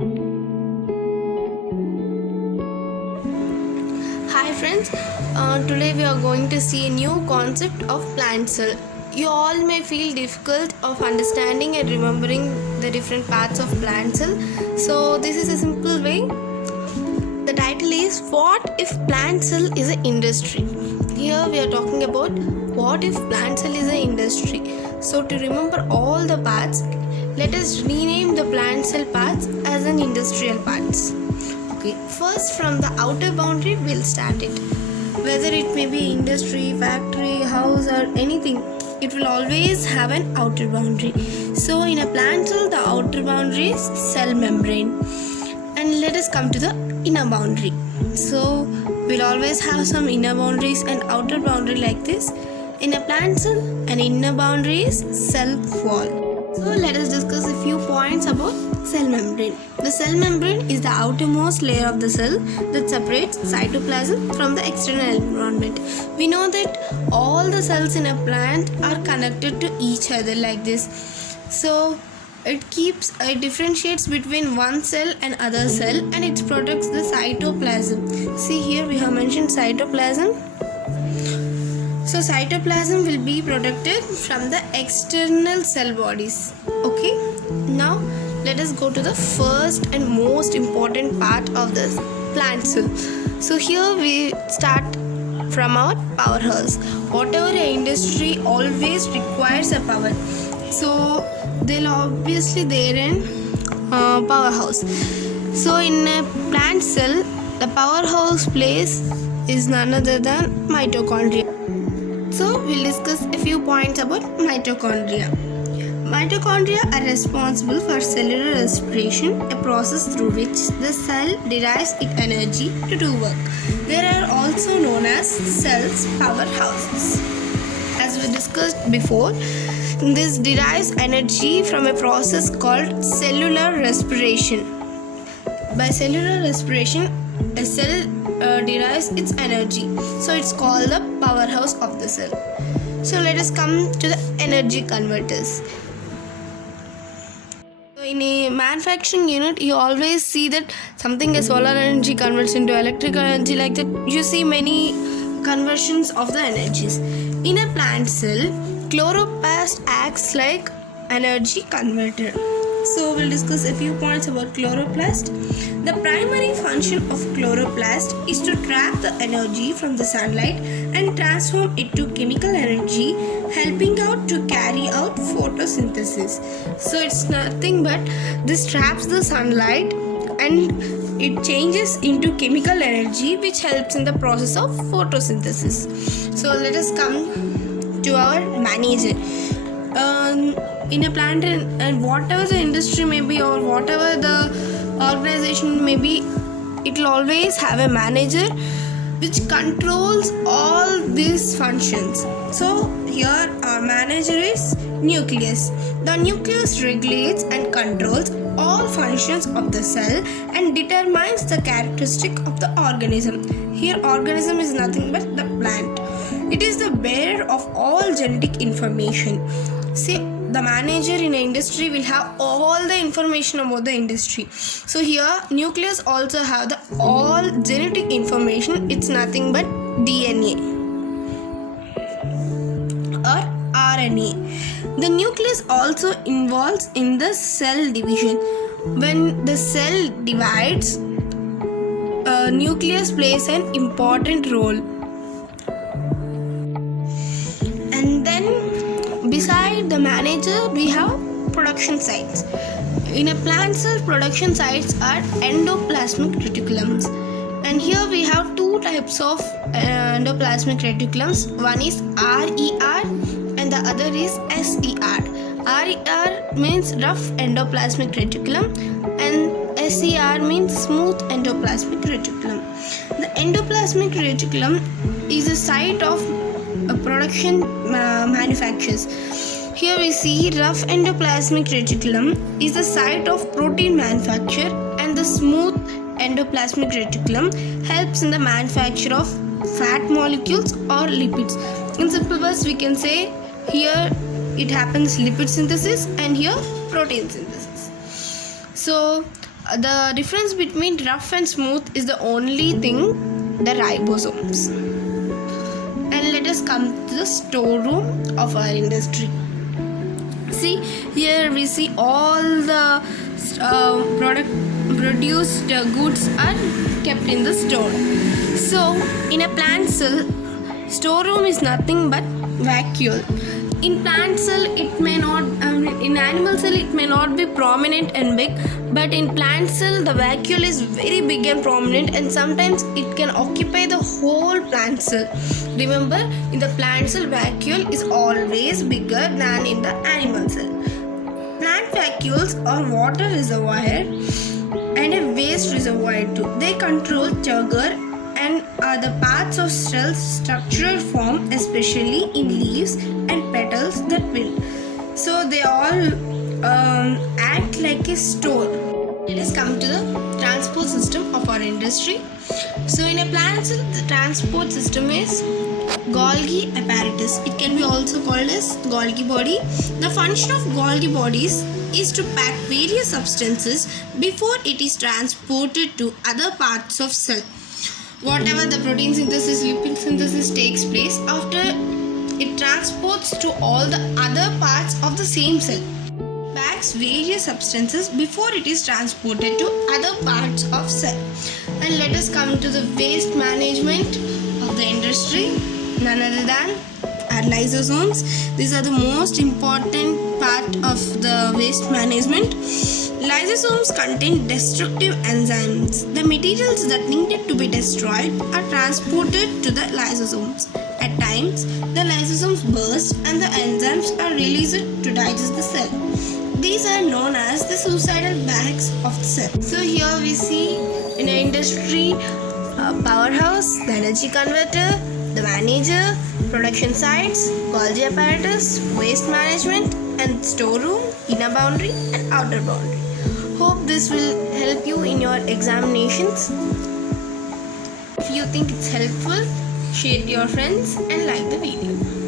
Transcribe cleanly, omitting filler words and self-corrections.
Hi friends, today we are going to see a new concept of plant cell. You all may feel difficult of understanding and remembering the different parts of plant cell. So this is a simple way. The title is What if plant cell is an industry? Here we are talking about what if plant cell is an industry. So to remember all the parts, let us rename the plant cell parts as an industrial parts. Okay, first from the outer boundary we'll start it. Whether it may be industry, factory, house or anything, it will always have an outer boundary. So in a plant cell, the outer boundary is cell membrane. And let us come to the inner boundary. So we'll always have some inner boundaries and outer boundary like this. In a plant cell, an inner boundary is cell wall. So let us discuss a few points about cell membrane. The cell membrane is the outermost layer of the cell that separates cytoplasm from the external environment. We know that all the cells in a plant are connected to each other like this. So it differentiates between one cell and other cell, and it protects the cytoplasm. See here we have mentioned cytoplasm. So cytoplasm will be protected from the external cell bodies. Okay, now let us go to the first and most important part of the plant cell. So here we start from our powerhouse. Whatever an industry always requires a power, so they'll obviously there in powerhouse. So in a plant cell, the powerhouse place is none other than mitochondria. So we'll discuss a few points about mitochondria. Mitochondria are responsible for cellular respiration, a process through which the cell derives its energy to do work. They are also known as cells' powerhouses. As we discussed before, this derives energy from a process called cellular respiration. By cellular respiration, a cell derives its energy. So it's called the powerhouse of the cell. So let us come to the energy converters. So in a manufacturing unit, you always see that something as solar energy converts into electrical energy, like that. You see many conversions of the energies. In a plant cell, chloroplast acts like energy converter. So we'll discuss a few points about chloroplast. The primary function of chloroplast is to trap the energy from the sunlight and transform it to chemical energy, helping out to carry out photosynthesis. So it's nothing but this traps the sunlight and it changes into chemical energy which helps in the process of photosynthesis. So let us come to our manager. In a plant and whatever the industry may be or whatever the organization may be, it will always have a manager which controls all these functions. So here our manager is nucleus. The nucleus regulates and controls all functions of the cell and determines the characteristic of the organism. Here organism is nothing but the plant. It is the bearer of all genetic information. See, the manager in an industry will have all the information about the industry. So here nucleus also have the all genetic information. It's nothing but DNA or RNA. The nucleus also involves in the cell division. When the cell divides, nucleus plays an important role. And then beside the manager, we have production sites. In a plant cell, production sites are endoplasmic reticulums. And here we have two types of endoplasmic reticulums. One is RER and the other is SER. RER means rough endoplasmic reticulum and SER means smooth endoplasmic reticulum. The endoplasmic reticulum is a site of production manufactures. Here we see rough endoplasmic reticulum is the site of protein manufacture, and the smooth endoplasmic reticulum helps in the manufacture of fat molecules or lipids. In simple words, we can say here it happens lipid synthesis and here protein synthesis. So The difference between rough and smooth is the only thing, the ribosomes. And let us come to the storeroom of our industry. See, here we see all the produced goods are kept in the store. So in a plant cell, storeroom is nothing but vacuole. In plant cell it may not, in animal cell it may not be prominent and big, but in plant cell the vacuole is very big and prominent, and sometimes it can occupy the whole plant cell. Remember, in the plant cell vacuole is always bigger than in the animal cell. Plant vacuoles are water reservoir and a waste reservoir too. They control sugar and are the parts of cell's structural form, especially in leaves and petals that wilt. So they all act like a store. Let us come to the transport system of our industry. So in a plant cell, the transport system is Golgi apparatus. It can be also called as Golgi body. The function of Golgi bodies is to pack various substances before it is transported to other parts of cell. Whatever the protein synthesis, lipid synthesis takes place, after it transports to all the other parts of the same cell. Packs various substances before it is transported to other parts of cell. And let us come to the waste management of the industry. None other than our lysosomes. These are the most important part of the waste management. Lysosomes contain destructive enzymes. The materials that needed to be destroyed are transported to the lysosomes. At times, the lysosomes burst and the enzymes are released to digest the cell. These are known as the suicidal bags of the cell. So here we see in an industry, powerhouse, the energy converter, the manager, production sites, Golgi apparatus, waste management, and storeroom, inner boundary and outer boundary. Hope this will help you in your examinations. If you think it's helpful, share it to your friends and like the video.